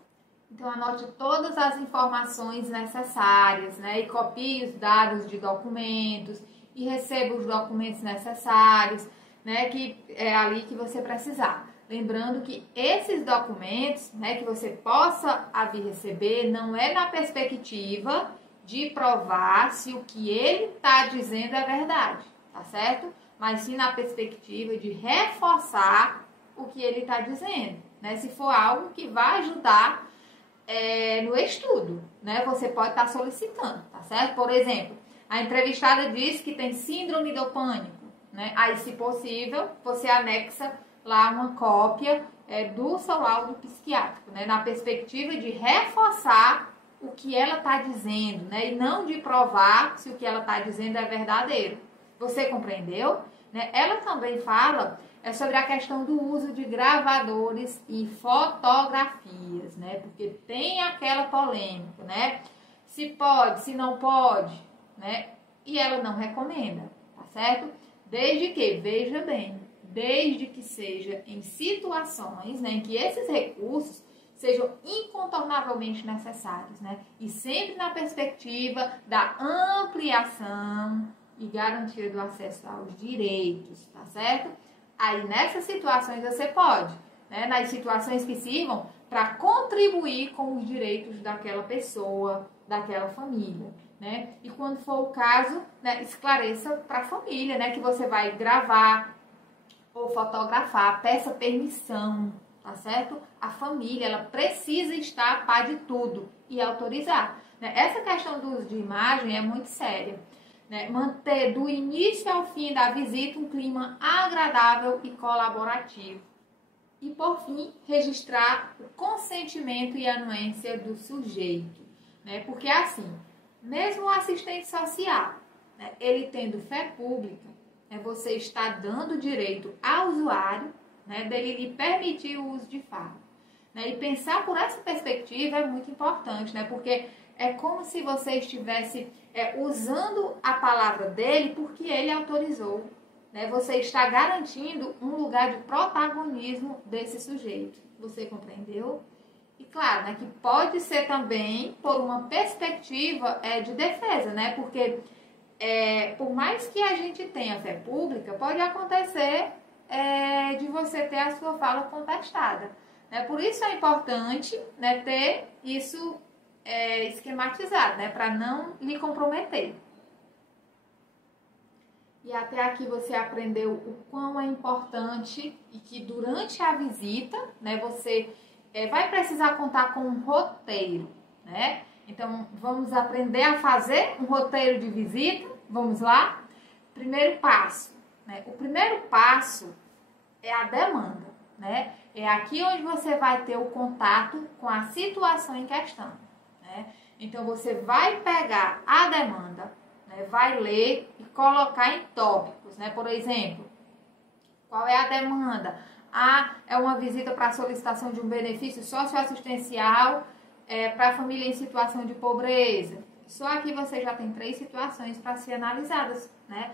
Então, anote todas as informações necessárias, né? E copie os dados de documentos e receba os documentos necessários, né? Que é ali que você precisar. Lembrando que esses documentos, né, que você possa vir receber, não é na perspectiva de provar se o que ele está dizendo é verdade, tá certo? Mas sim na perspectiva de reforçar o que ele está dizendo, né? Se for algo que vai ajudar no estudo, né? Você pode estar solicitando, tá certo? Por exemplo, a entrevistada diz que tem síndrome do pânico, né? Aí, se possível, você anexa lá uma cópia do seu laudo psiquiátrico, né? Na perspectiva de reforçar o que ela está dizendo, né? E não de provar se o que ela está dizendo é verdadeiro. Você compreendeu? Né? Ela também fala sobre a questão do uso de gravadores e fotografias, né? Porque tem aquela polêmica, né? Se pode, se não pode, né? E ela não recomenda, tá certo? Desde que, veja bem, desde que seja em situações, né, em que esses recursos sejam incontornavelmente necessários, né? E sempre na perspectiva da ampliação e garantia do acesso aos direitos, tá certo? Aí nessas situações você pode, né, nas situações que sirvam para contribuir com os direitos daquela pessoa, daquela família, né? E quando for o caso, né, esclareça para a família, né, que você vai gravar ou fotografar, peça permissão, tá certo? A família, ela precisa estar a par de tudo e autorizar, né? Essa questão do uso de imagem é muito séria, né? Manter do início ao fim da visita um clima agradável e colaborativo. E, por fim, registrar o consentimento e anuência do sujeito, né? Porque, assim, mesmo o assistente social, né, ele tendo fé pública, né, você está dando direito ao usuário, né, dele lhe permitir o uso de fala, né? E pensar por essa perspectiva é muito importante, né? Porque é como se você estivesse usando a palavra dele porque ele autorizou, né? Você está garantindo um lugar de protagonismo desse sujeito. Você compreendeu? E claro, né, que pode ser também por uma perspectiva de defesa, né? Porque por mais que a gente tenha fé pública, pode acontecer de você ter a sua fala contestada, né? Por isso é importante, né, ter isso esquematizado, né, para não lhe comprometer. E até aqui você aprendeu o quão é importante e que durante a visita, né, você vai precisar contar com um roteiro, né? Então, vamos aprender a fazer um roteiro de visita. Vamos lá? Primeiro passo, né? O primeiro passo é a demanda, né? É aqui onde você vai ter o contato com a situação em questão, né? Então, você vai pegar a demanda, né? Vai ler e colocar em tópicos, né? Por exemplo, qual é a demanda? É uma visita para solicitação de um benefício socioassistencial para a família em situação de pobreza. Só aqui você já tem 3 situações para ser analisadas, né?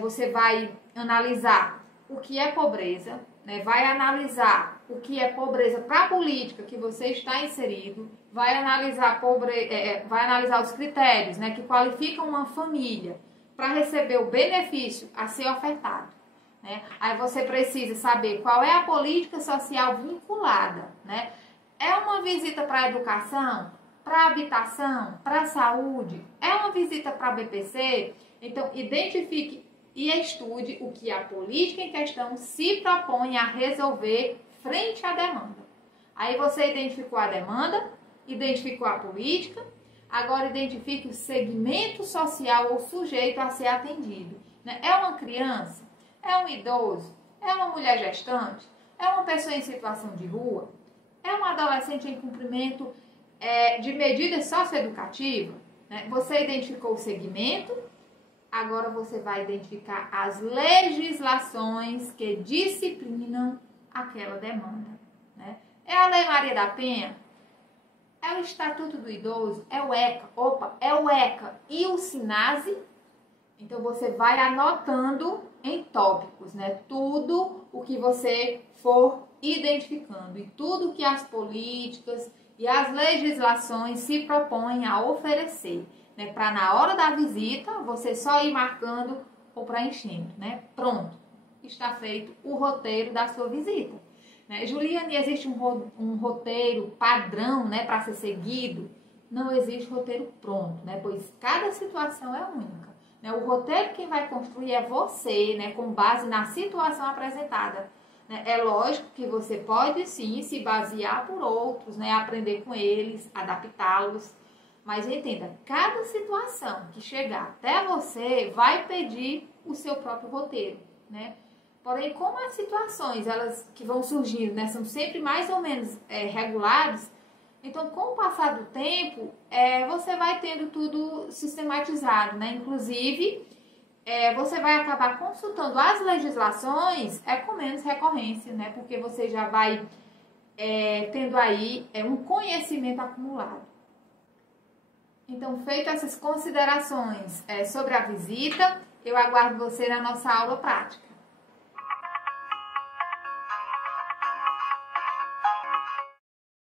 Você vai analisar o que é pobreza, né? Vai analisar o que é pobreza para a política que você está inserido, vai analisar os critérios, né, que qualificam uma família para receber o benefício a ser ofertado, né? Aí você precisa saber qual é a política social vinculada, né? É uma visita para a educação, para habitação, para a saúde? É uma visita para a BPC? Então, identifique e estude o que a política em questão se propõe a resolver frente à demanda. Aí você identificou a demanda, identificou a política, agora identifique o segmento social ou sujeito a ser atendido, né? É uma criança? É um idoso? É uma mulher gestante? É uma pessoa em situação de rua? É um adolescente em cumprimento de medida socioeducativa, né? Você identificou o segmento, agora você vai identificar as legislações que disciplinam aquela demanda, né? É a Lei Maria da Penha? É o Estatuto do Idoso? É o ECA? É o ECA e o SINASE? Então você vai anotando em tópicos, né? Tudo o que você for identificando e tudo que as políticas e as legislações se propõem a oferecer, né? Para na hora da visita você só ir marcando ou preenchendo, né? Pronto, está feito o roteiro da sua visita, né? Juliane, existe um roteiro padrão, né, para ser seguido? Não existe roteiro pronto, né? Pois cada situação é única, né? O roteiro quem vai construir é você, né, com base na situação apresentada. É lógico que você pode sim se basear por outros, né? Aprender com eles, adaptá-los. Mas entenda, cada situação que chegar até você vai pedir o seu próprio roteiro, né? Porém, como as situações elas que vão surgindo, né, são sempre mais ou menos regulares, então com o passar do tempo, você vai tendo tudo sistematizado, né? Inclusive, você vai acabar consultando as legislações com menos recorrência, né? Porque você já vai tendo aí um conhecimento acumulado. Então, feitas essas considerações sobre a visita, eu aguardo você na nossa aula prática.